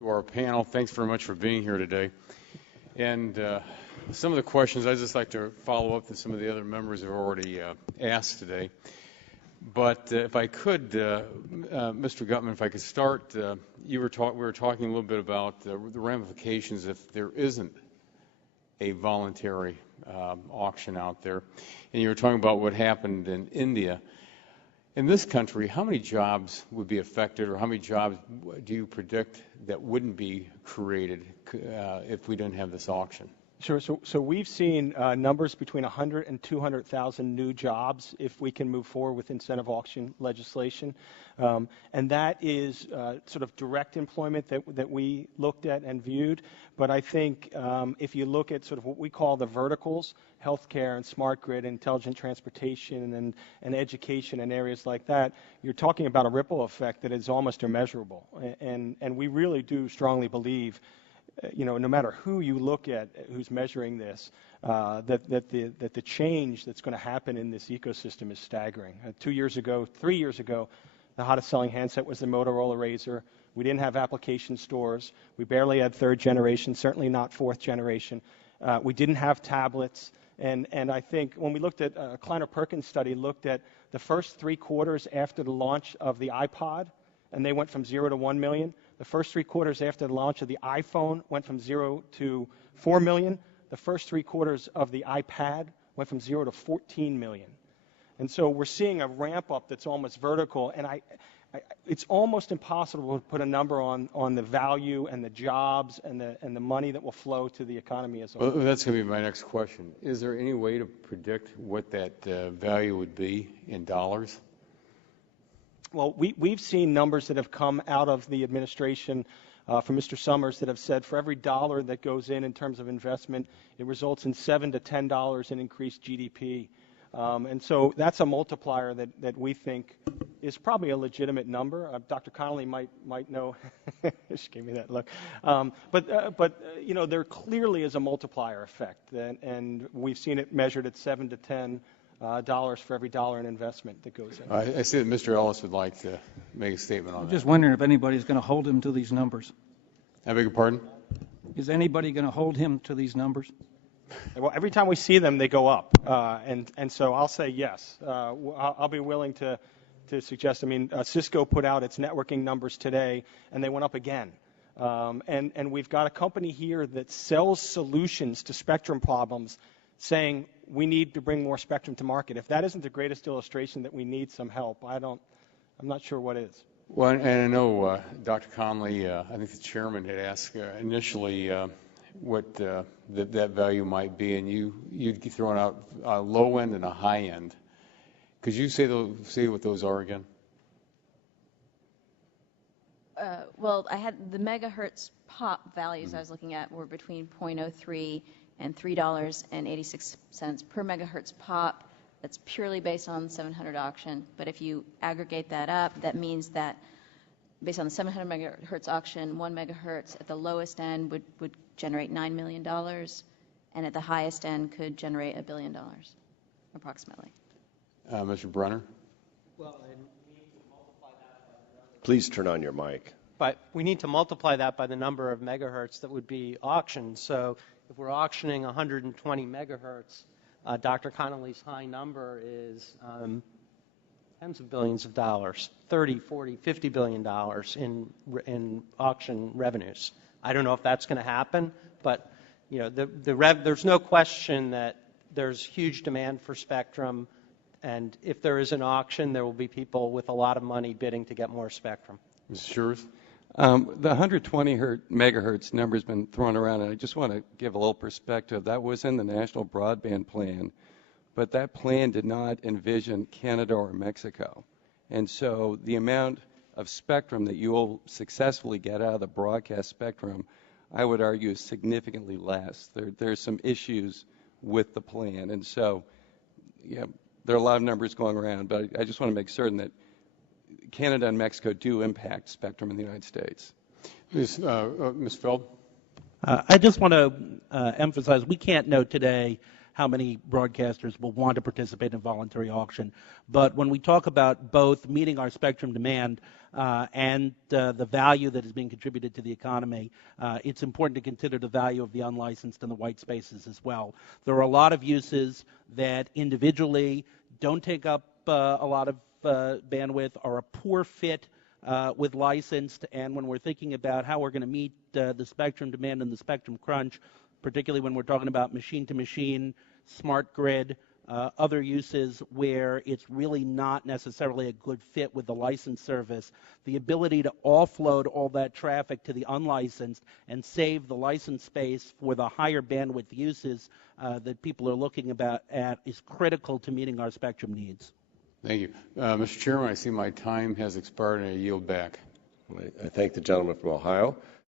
To our panel, thanks very much for being here today. And some of the questions, I'd just like to follow up to some of the other members who have already asked today. But if I could, Mr. Gutman, if I could start, we were talking a little bit about the ramifications if there isn't a voluntary auction out there. And you were talking about what happened in India. In this country, how many jobs would be affected, or how many jobs do you predict that wouldn't be created if we didn't have this auction? Sure. So we've seen numbers between 100 and 200,000 new jobs if we can move forward with incentive auction legislation. And that is sort of direct employment that we looked at and viewed. But I think if you look at sort of what we call the verticals, healthcare and smart grid, intelligent transportation and education and areas like that, you're talking about a ripple effect that is almost immeasurable. And we really do strongly believe, no matter who you look at who's measuring this, that the change that's going to happen in this ecosystem is staggering. 3 years ago, the hottest selling handset was the Motorola Razr. We didn't have application stores. We barely had third generation, certainly not fourth generation. We didn't have tablets. And I think when we looked at a Kleiner-Perkins study, looked at the first 3 quarters after the launch of the iPod, and they went from 0 to 1 million. The first 3 quarters after the launch of the iPhone went from 0 to 4 million. The first 3 quarters of the iPad went from 0 to 14 million. And so we're seeing a ramp up that's almost vertical, and it's almost impossible to put a number on the value and the jobs and the money that will flow to the economy as a whole. Well, that's going to be my next question. Is there any way to predict what that value would be in dollars? Well, we've seen numbers that have come out of the administration from Mr. Summers that have said for every dollar that goes in terms of investment, it results in $7 to $10 in increased GDP. And so that's a multiplier that we think is probably a legitimate number. Dr. Connolly might know. She gave me that look. But there clearly is a multiplier effect, and we've seen it measured at $7 to $10 for every dollar in investment that goes in. I see that Mr. Ellis would like to make a statement on that. I'm just wondering if anybody's going to hold him to these numbers. I beg your pardon? Is anybody going to hold him to these numbers? Well, every time we see them, they go up, and so I'll say yes. I'll be willing to suggest. I mean, Cisco put out its networking numbers today, and they went up again. And we've got a company here that sells solutions to spectrum problems, saying we need to bring more spectrum to market. If that isn't the greatest illustration that we need some help, I'm not sure what is. Well, and I know Dr. Conley, I think the chairman had asked initially what that value might be, and you'd thrown out a low end and a high end. Could you say what those are again? Well, I had the megahertz pop values I was looking at were between 0.03 and $3.86 per megahertz pop. That's purely based on the 700 auction. But if you aggregate that up, that means that based on the 700 megahertz auction, 1 megahertz at the lowest end would generate $9 million, and at the highest end could generate $1 billion, approximately. Mr. Brenner? Well, and we need to multiply that by the number. Please turn on your mic. But we need to multiply that by the number of megahertz that would be auctioned. So if we're auctioning 120 megahertz, Dr. Connolly's high number is tens of billions of dollars, 30, 40, 50 billion dollars in auction revenues. I don't know if that's going to happen, but there's no question that there's huge demand for spectrum, and if there is an auction, there will be people with a lot of money bidding to get more spectrum. Mr. Schurz? The 120 megahertz number has been thrown around, and I just want to give a little perspective. That was in the National Broadband Plan, but that plan did not envision Canada or Mexico. And so the amount of spectrum that you will successfully get out of the broadcast spectrum, I would argue, is significantly less. There's some issues with the plan. And so, there are a lot of numbers going around, but I just want to make certain that Canada and Mexico do impact spectrum in the United States. Ms. Feld? I just want to emphasize we can't know today how many broadcasters will want to participate in a voluntary auction. But when we talk about both meeting our spectrum demand and the value that is being contributed to the economy, it's important to consider the value of the unlicensed and the white spaces as well. There are a lot of uses that individually don't take up a lot of bandwidth, are a poor fit with licensed, and when we're thinking about how we're going to meet the spectrum demand and the spectrum crunch, particularly when we're talking about machine-to-machine, smart grid, other uses where it's really not necessarily a good fit with the licensed service, the ability to offload all that traffic to the unlicensed and save the licensed space for the higher bandwidth uses that people are looking at is critical to meeting our spectrum needs. Thank you. Mr. Chairman, I see my time has expired and I yield back. I thank the gentleman from Ohio.